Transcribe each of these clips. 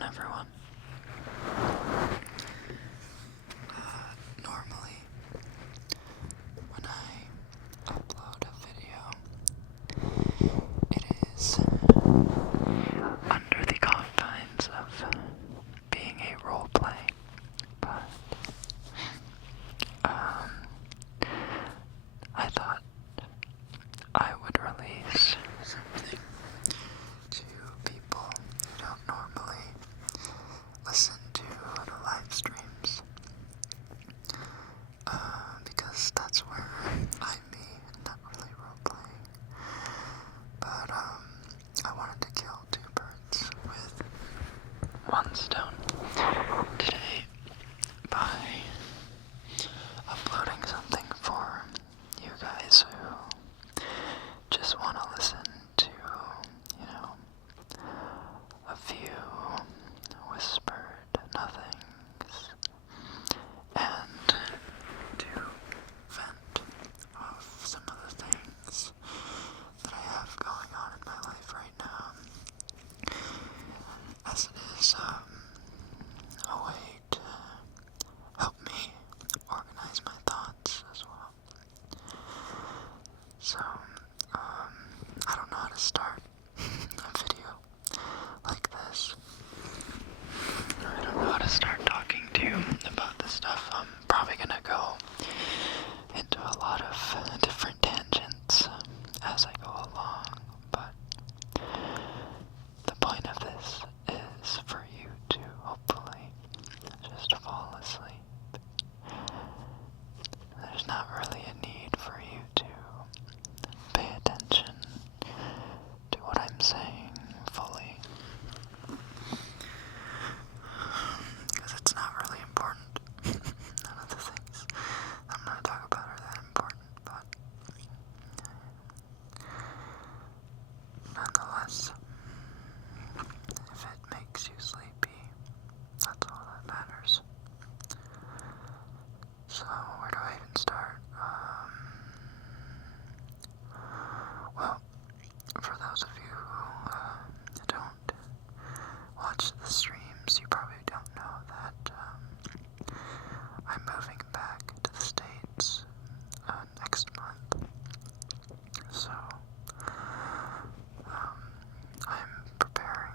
on, everyone? Normally, when I upload a video, it is under the confines of being a roleplay, but I thought I would release something to people who don't normally listen to the live streams, because that's where I'm me, not really role-playing, but I wanted to kill two birds with one stone today by uploading something for you guys who just want to listen to, a few whispered nothings, and to vent off some of the things that I have going on in my life right now, as it is a way to help me organize my thoughts as well. So, I don't know how to start a video like this. I don't know how to start talking to you about this stuff. I'm probably gonna go into a lot of different tangents as I go along, but the point of this is for you to hopefully just fall asleep. There's not really a need for you to pay attention to what I'm saying fully, because it's not really important. None of the things I'm going to talk about are that important, but nonetheless, if it makes you sleepy, that's all that matters. So, where do I even start? Well, for those of you who don't watch the streams, you probably don't know that I'm moving back to the States next month. So, I'm preparing,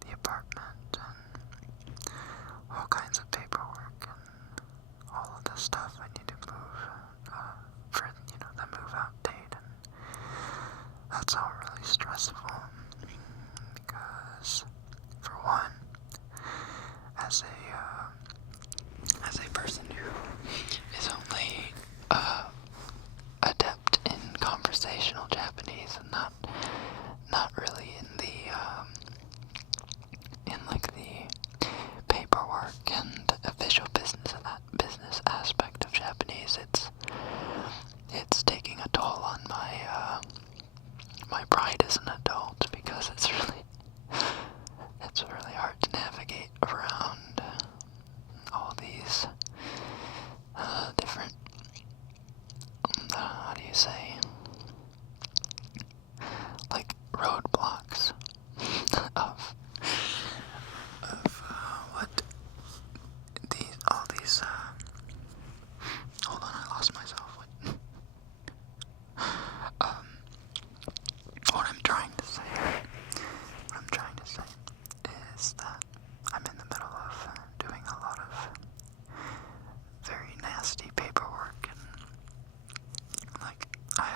the apartment and all kinds of paperwork and all of the stuff I need to move for, the move out date, and that's all really stressful, because for one, as a person who is only adept in conversational Japanese and not really in the paperwork and official business aspect of Japanese, it's taking a toll on my pride as an adult, because it's really hard to navigate around all these different, how do you say, like roadblocks of what all these hold on, I lost myself. What I'm trying to say is that I'm in the middle of doing a lot of very nasty paperwork, and I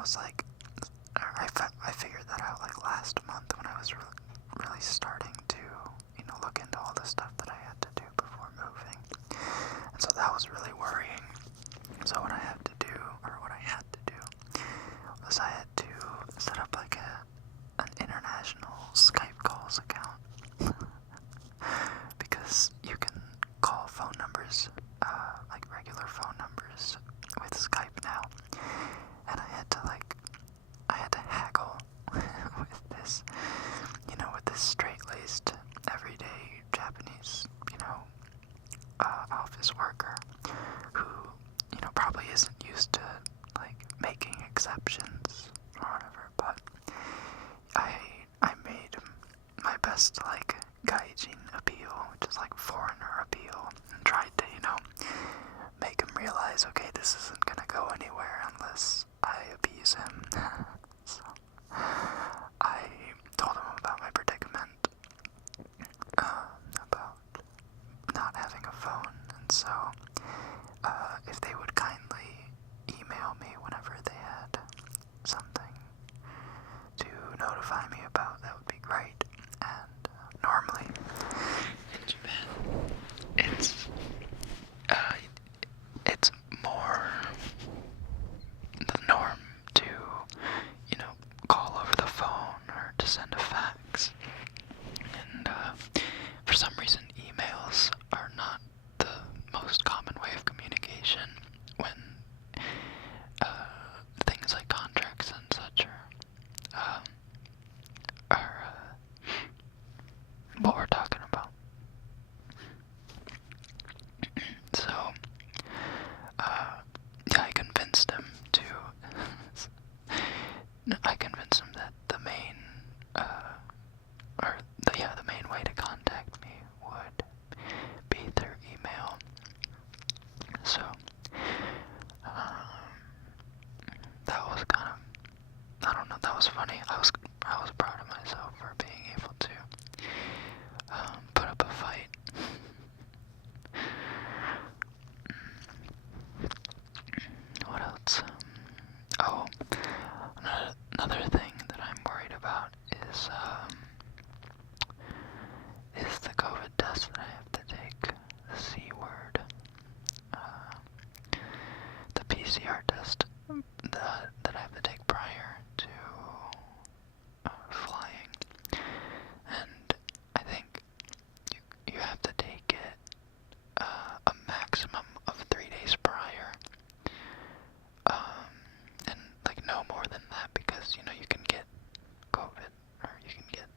was like, I figured that out like last month when I was really starting to, look into all the stuff that I had to do before moving. And so that was really worrying. So what I had to do was I had to set up like an international Skype calls account. Because you can call phone numbers, like regular phone numbers with Skype now. And I had to haggle with this, with this straight-laced, everyday Japanese, office worker who, probably isn't used to, like, making exceptions or whatever, but I made my best, like, gaijin appeal, which is like foreigner appeal, and tried to, make him realize, okay, this isn't gonna go anywhere unless I appease him. So I told him about my predicament, about not having a phone, and so if they would kindly email me whenever they had something to notify me about, that would be great. And normally in Japan, it's more the norm to, call over the phone or to send a fax. And for some reason, emails are not the most common way of communication when things like contracts and such are what we're talking about. So, yeah, I convinced him that the main, the main way to contact me would be through email. So, that was kind of, I don't know, that was funny. I was proud of myself for being able to put up a fight. What else? Oh, another thing that I'm worried about is the COVID test that I have to take, the C word, the PCR test that I have to take prior to flying, and I think you have to take it a maximum of 3 days prior, and like no more than that, because you can get COVID, or you can get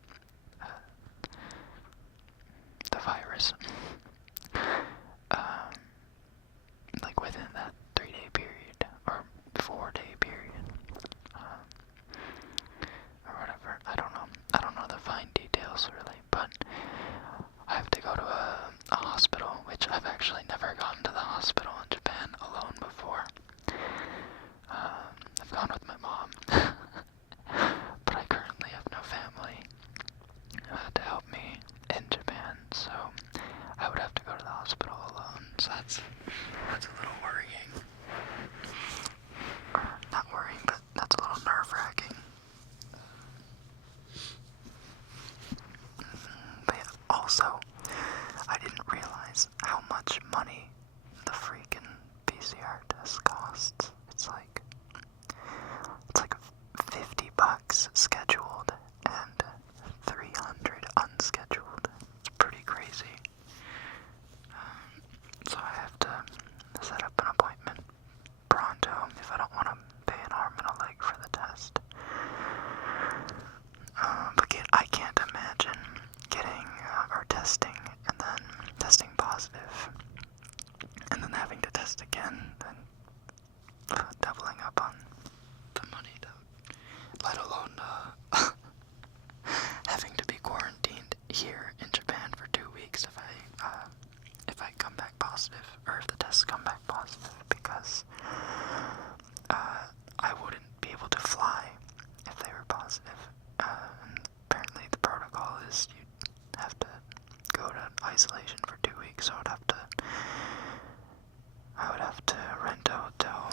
the virus like within that 3-day period or 4-day period, or whatever. I don't know the fine details really, but I have to go to a hospital, which I've actually never gone to the hospital in Japan alone before. I've gone with my mom, but I currently have no family to help me in Japan, so I would have to go to the hospital alone. So that's a little worrying. Or not worrying, but that's a little nerve-wracking. But yeah, also, I didn't realize how much money the freaking PCR test costs. It's like $50 scheduled and $300 unscheduled. It's pretty crazy. So I have to set up an appointment pronto if I don't want to pay an arm and a leg for the test. But I can't imagine getting or testing and then testing positive and then having to test again and doubling up on the money, let alone having to be quarantined here in Japan for 2 weeks if I come back positive, or if the tests come back positive, because I wouldn't be able to fly if they were positive. And apparently the protocol is you'd have to go to isolation for 2 weeks, so I would have to rent a hotel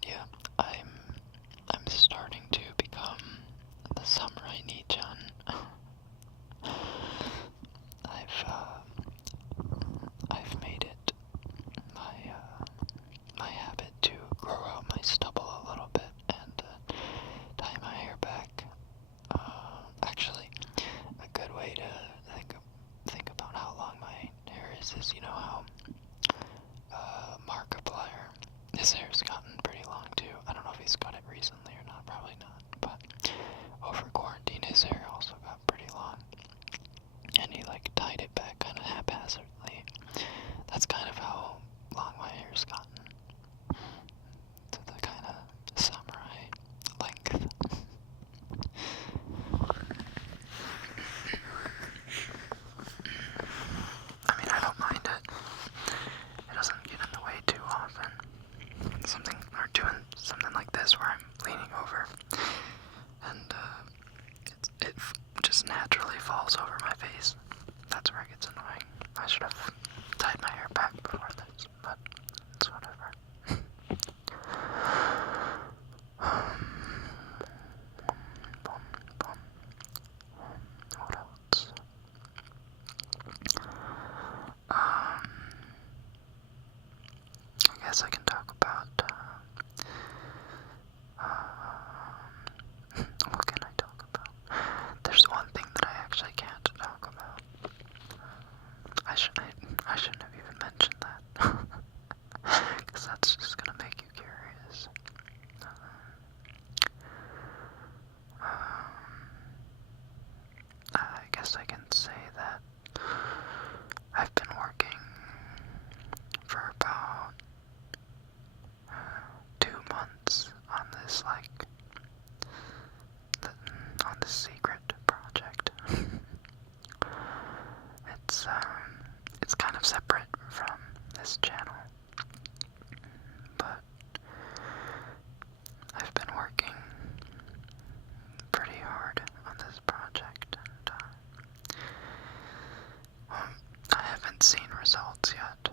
But yeah, I'm starting to become the samurai Nichan. I've made it my habit to grow out my stubble a little bit and tie my hair back. Actually, a good way to think about how long my hair is you know how Markiplier, his hair's gotten pretty long too. I don't know if he's got it recently or not, probably not, but over quarantine his hair also got pretty long. And he like tied it back kind of haphazardly. That's kind of how long my hair's gotten. To the kind of samurai length. I mean, I don't mind it. It doesn't get in the way too often. Doing something like this where I'm leaning over and it just naturally falls over my face. That's where it gets annoying. I should have tied my hair back before this, but it's whatever. What else? I guess I can talk about, what can I talk about? There's one thing that I actually can't talk about. I shouldn't have even mentioned that, because that's just gonna make you curious. I guess I can say that I've been working for about 2 months on this, on this secret project. It's kind of separate from this channel, but I've been working pretty hard on this project, and I haven't seen results yet,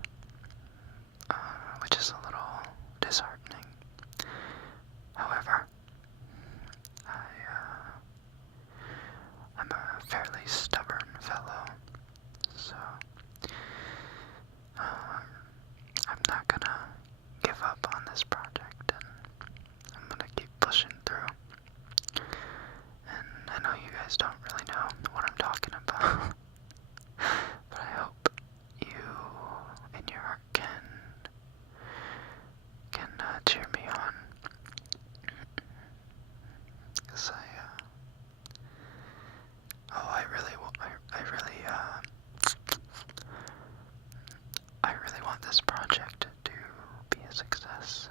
which is a little disheartening. However, I'm a fairly stubborn fellow, so I'm not gonna give up on this project, and I'm gonna keep pushing through. And I know you guys don't really know what I'm talking about, but I hope you in your heart can cheer me on, because I really want this project to be a success.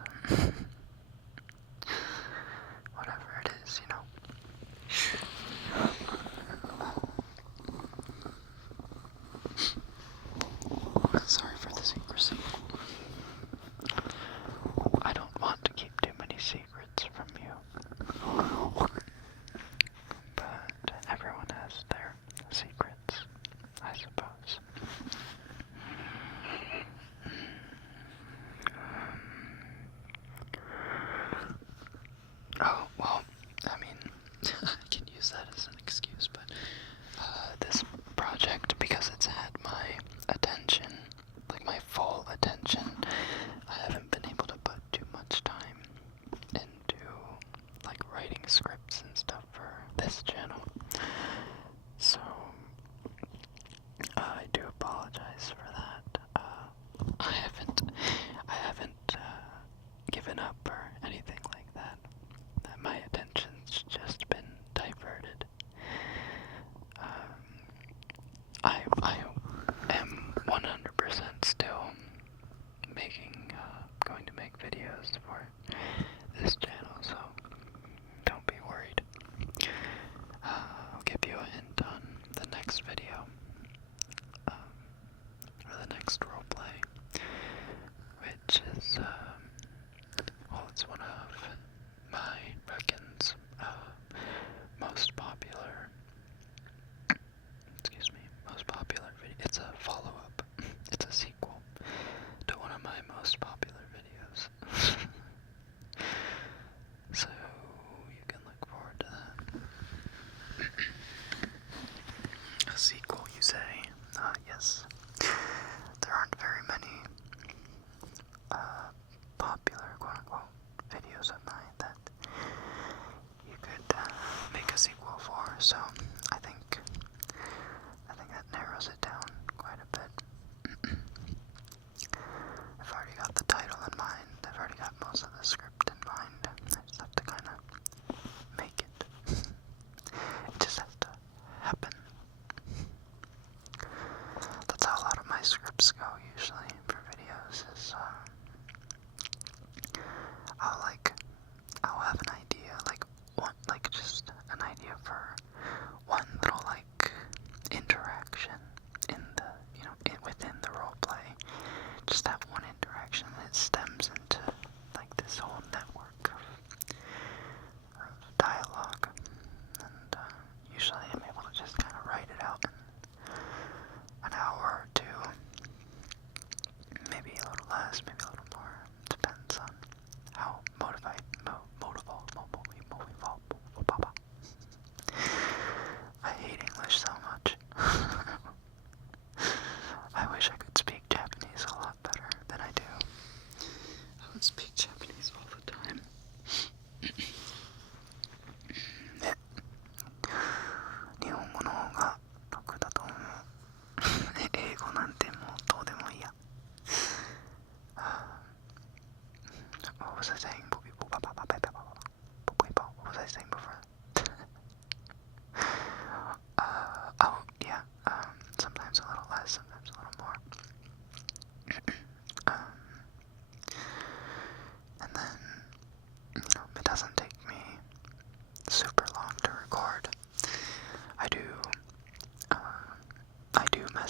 Whatever it is, you know. Sorry for the secrecy. I don't want to keep too many secrets from you. But everyone has their secrets, I suppose. Oh, well, I mean, I can use that as an excuse, but this project, because it's had my attention, like my full attention, I haven't been able to put too much time into, like, writing scripts and stuff for this channel. So, I do apologize for that. I haven't given up or anything like that. My attention's just been diverted. I am 100% still going to make videos for this channel, so don't be worried. I'll give you a hint on the next video, or the next roleplay, which is, well, it's one of my Rekken's most popular video. It's a follow-up. It's a sequel to one of my most popular videos.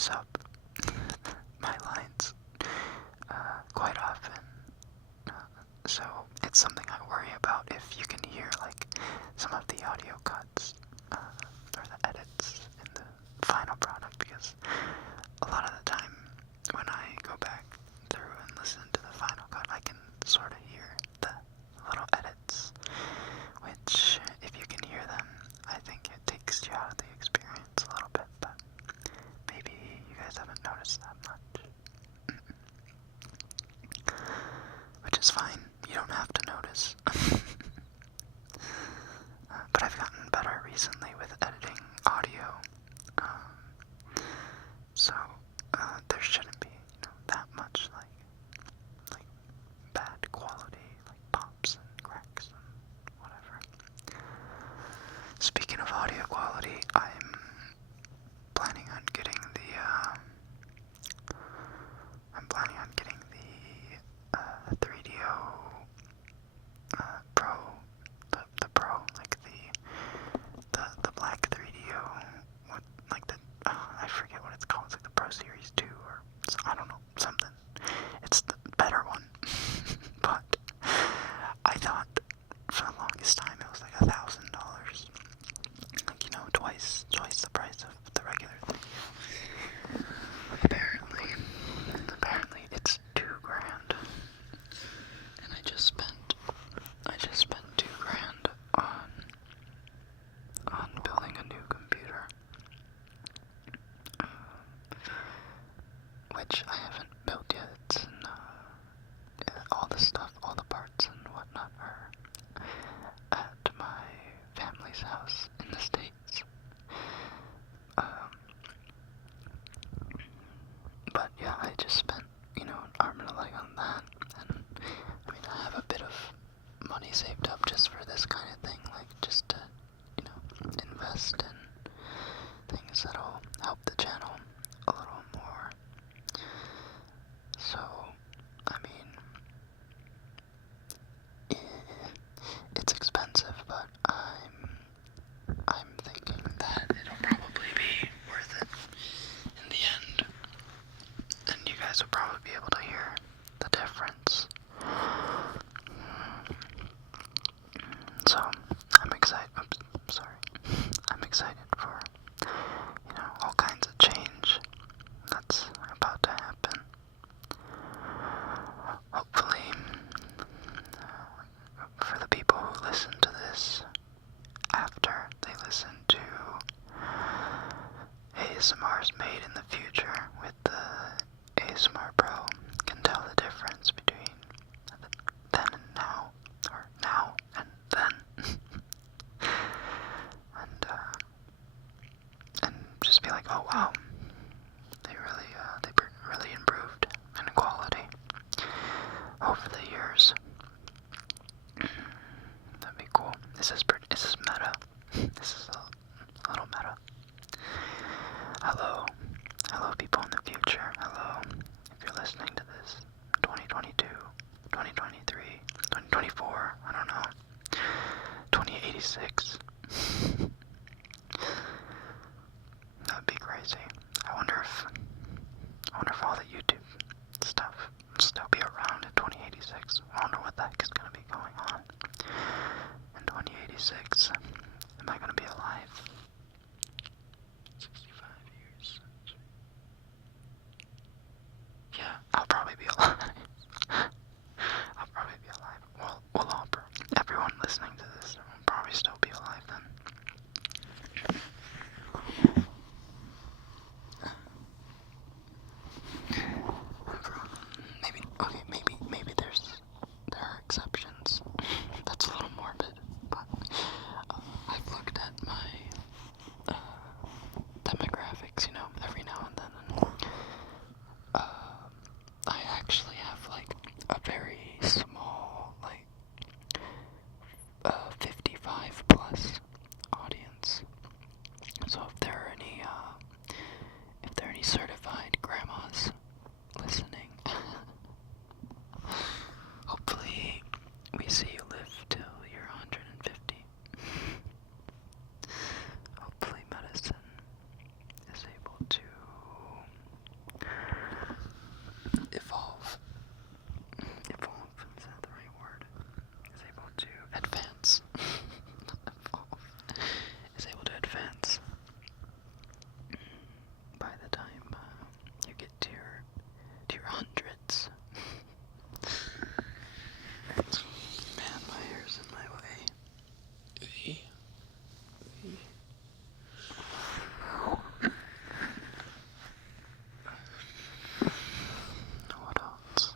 mess up my lines quite often. So it's something I worry about if you can hear like some of the audio cuts or the edits in the final product, because a lot of the time when I go back through and listen to the final cut, I can sort of hear the little edits, which if you can hear them, I think it takes you out of the experience a little bit, but maybe you guys haven't noticed that much. Which is fine, you don't have to notice. But I've gotten better recently with editing audio, so there shouldn't be, that much like bad quality, like pops and cracks and whatever. Speaking of audio quality, I'm planning on getting the 3DO Pro, the Pro, like the black 3DO, what, like I forget what it's called, it's like the Pro Series 2, or, I don't know, something. It's the better one, but I thought for the longest time it was like $1,000, like, twice the price of the regular thing. Apparently it's $2,000, and I just spent $2,000 on building a new computer, which I haven't built yet. It's all the stuff, all the parts and whatnot are at my family's house in the States. But yeah, I just spent, an arm and a leg on that, and I have a bit of money saved up just for this kind of thing, like just to, invest in things that'll help the channel a little more. So, it's expensive, but I'm thinking that it'll probably be worth it in the end, and you guys will probably be able to hear the difference. So, I'm excited. I'm excited for, all kinds of change that's about to happen. Hopefully, for the people who listen to this after they listen to ASMRs made in the future with the ASMR Pro, can tell the difference between then and now, or now and then. And just be like, oh wow, they really improved in quality over the years. That'd be cool. This is meta. This is a little meta. Hello people in the future. Hello, if you're listening to this, 2022, 2023, 2024, I don't know, 2086. That'd be crazy. I wonder if all the YouTube stuff will still be around in 2086. I don't know what the heck is going to be going on in 2086. Am I going to be alive? 65 years. Yeah, I'll probably be alive. I'll probably be alive. Well, everyone listening to this will probably still be alive advance. Is able to advance by the time you get to your hundreds. Man, my hair's in my way. What else?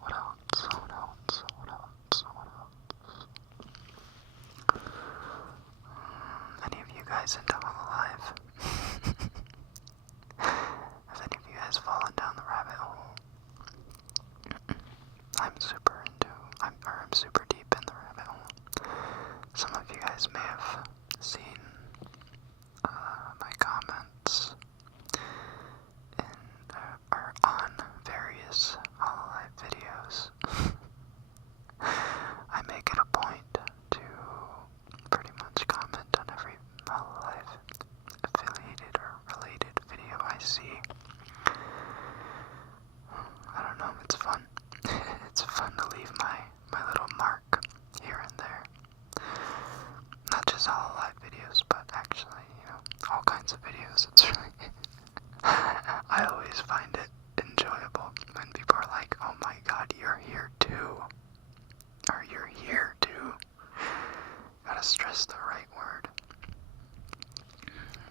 What else? What else? What else? What else? Any of you guys into Alive? Have any of you guys fallen down the rabbit hole? I'm super deep in the rabbit hole. Some of you guys may have seen my comments are on various Hololive videos. I make it a point to pretty much comment on every Hololive affiliated or related video I see. I don't know, it's fun. It's fun to leave my little mark here and there. Not just Hololive videos, but actually, all kinds of videos. It's really I always find it enjoyable when people are like, oh my god, you're here too. Or you're here too. Gotta stress the right word.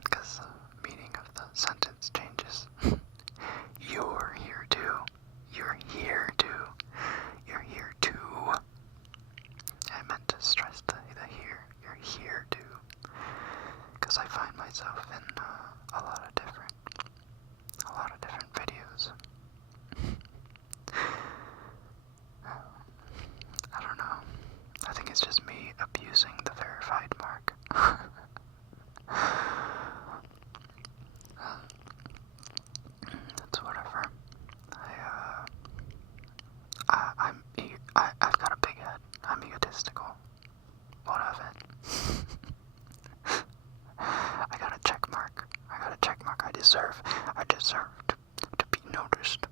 Because the meaning of the sentence changes. You're here too. You're here too. You're here too. I meant to stress the here. You're here too. Because I find myself in a lot of different videos. I don't know. I think it's just me abusing the verified mark. It's whatever. I've got a big head. I'm egotistical. What of it? I got a check mark. I deserve to be noticed.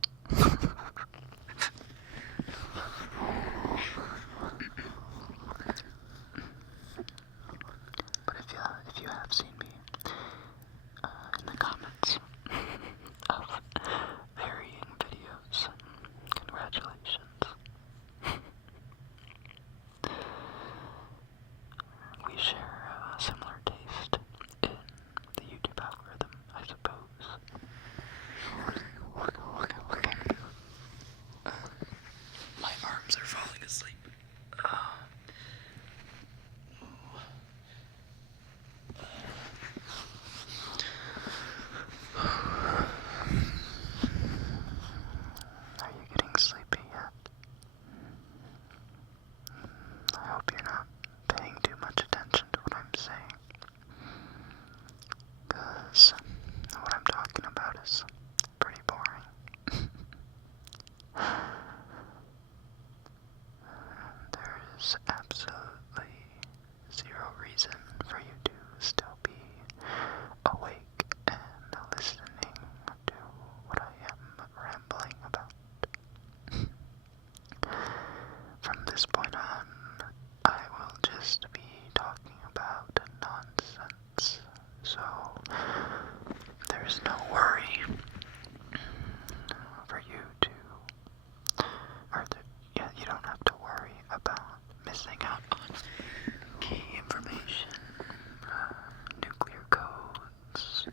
But if you have seen me in the comments of varying videos, congratulations. We share a similar taste in the YouTube algorithm, I suppose. My arms are falling asleep. Are you getting sleepy yet? I hope you're not paying too much attention to what I'm saying. Because what I'm talking about is pretty boring. There is absolutely zero reason for you to still be awake and listening to what I am rambling about. From this point on, I will just be talking about nonsense. So, there's no worry for you to, you don't have to worry about missing out on key information, nuclear codes,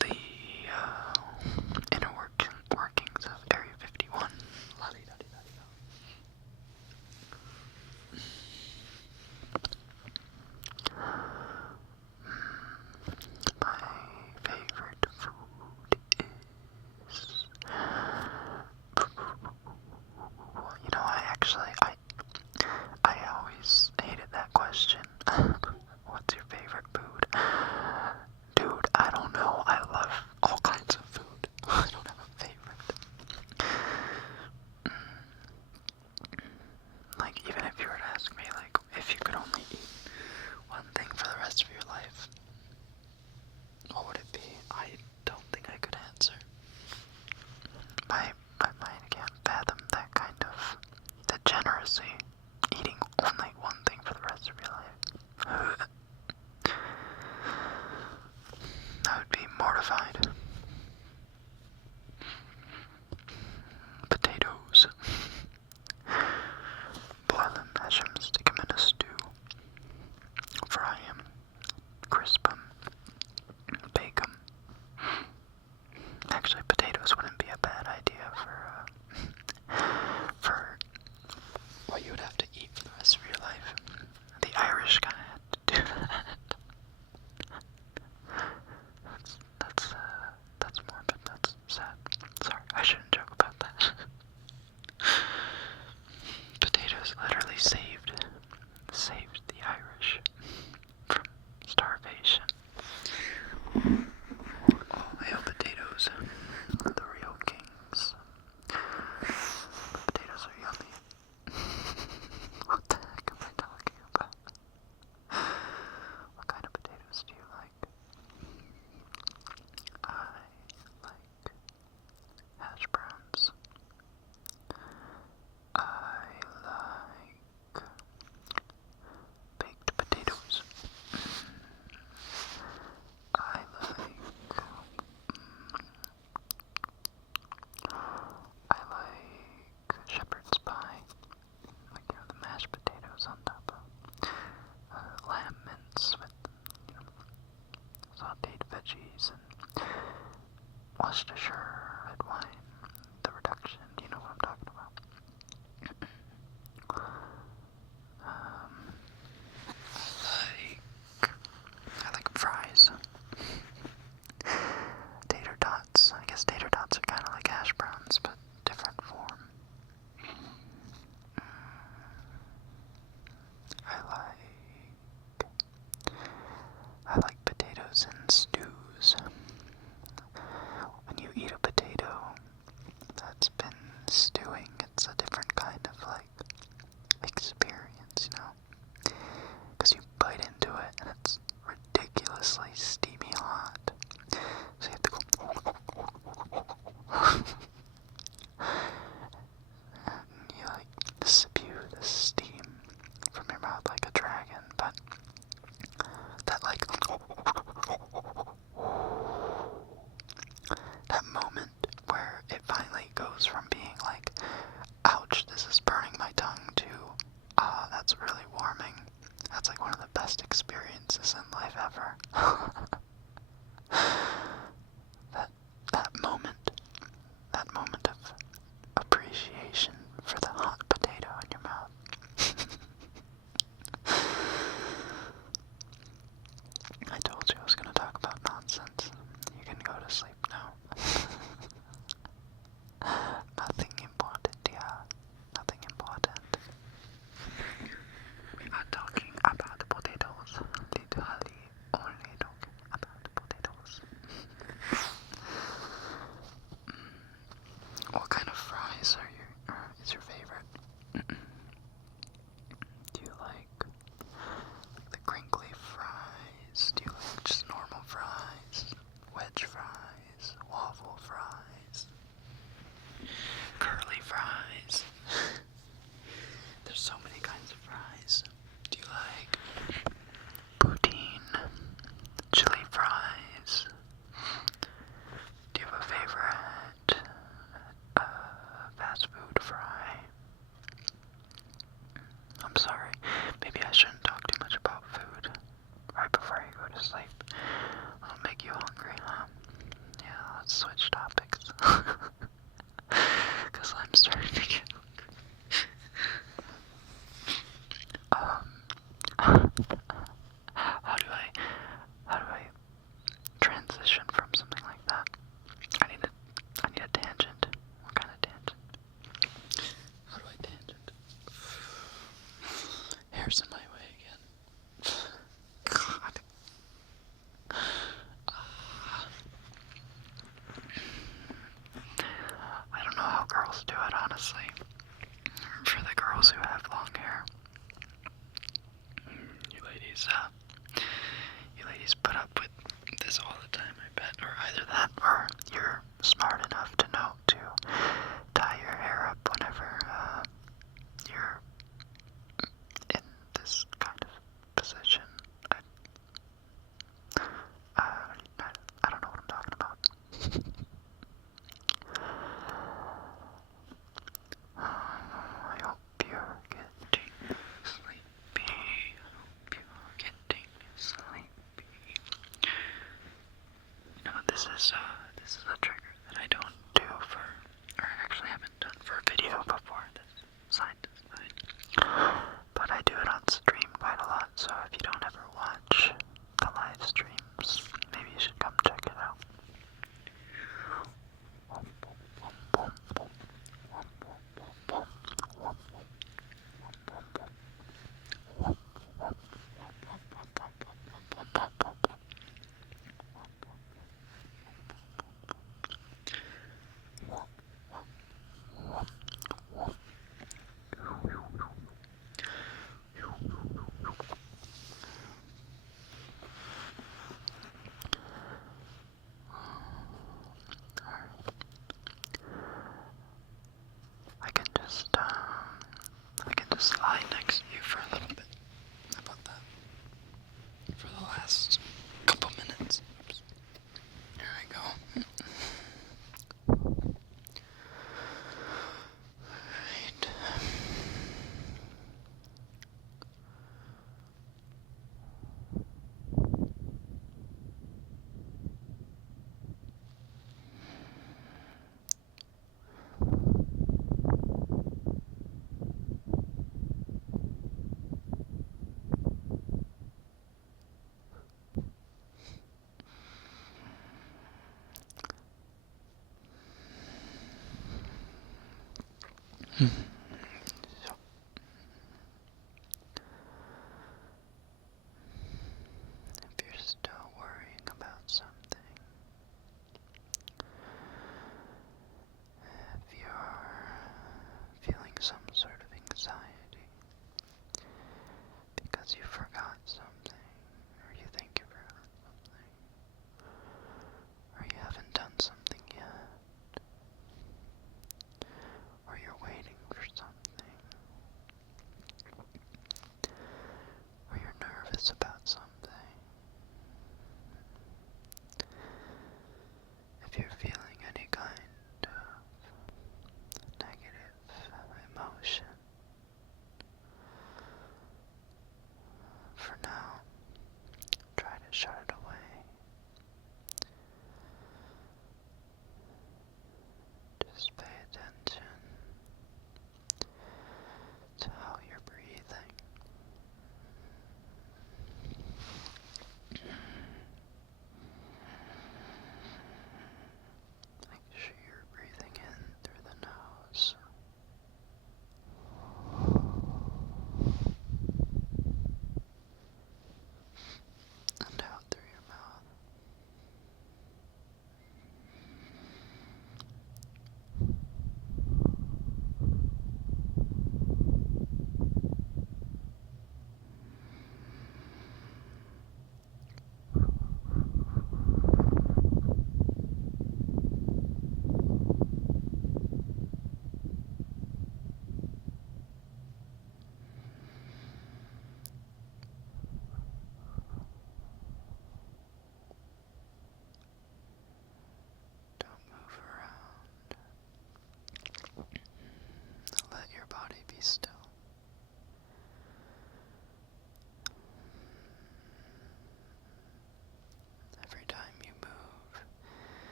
the inner workings of Area 51, la-di-da-di-da-di-da. My favorite food is, I always hated that question. What's your favorite food? Dude, I don't know. I love all kinds of food. I don't have a favorite. Like, even if you were to ask me, like, if you could only eat one thing for the rest of your life, what would it be? I don't think I could answer. My mind can't fathom that kind of degeneracy. cars in my way again. God. I don't know how girls do it, honestly. For the girls who have long hair, you ladies put up with this all the time, I bet. Or either that, or you're smart enough to know to tie your hair up whenever you're in this kind of position. I don't know what I'm talking about. I hope you're getting sleepy. I hope you're getting sleepy. You know, this is a trigger that I don't do for, or actually haven't done for a video before. This scientist side. But I do it on stream quite a lot, so if you don't ever watch the live streams, maybe you should come check it out. I can just lie next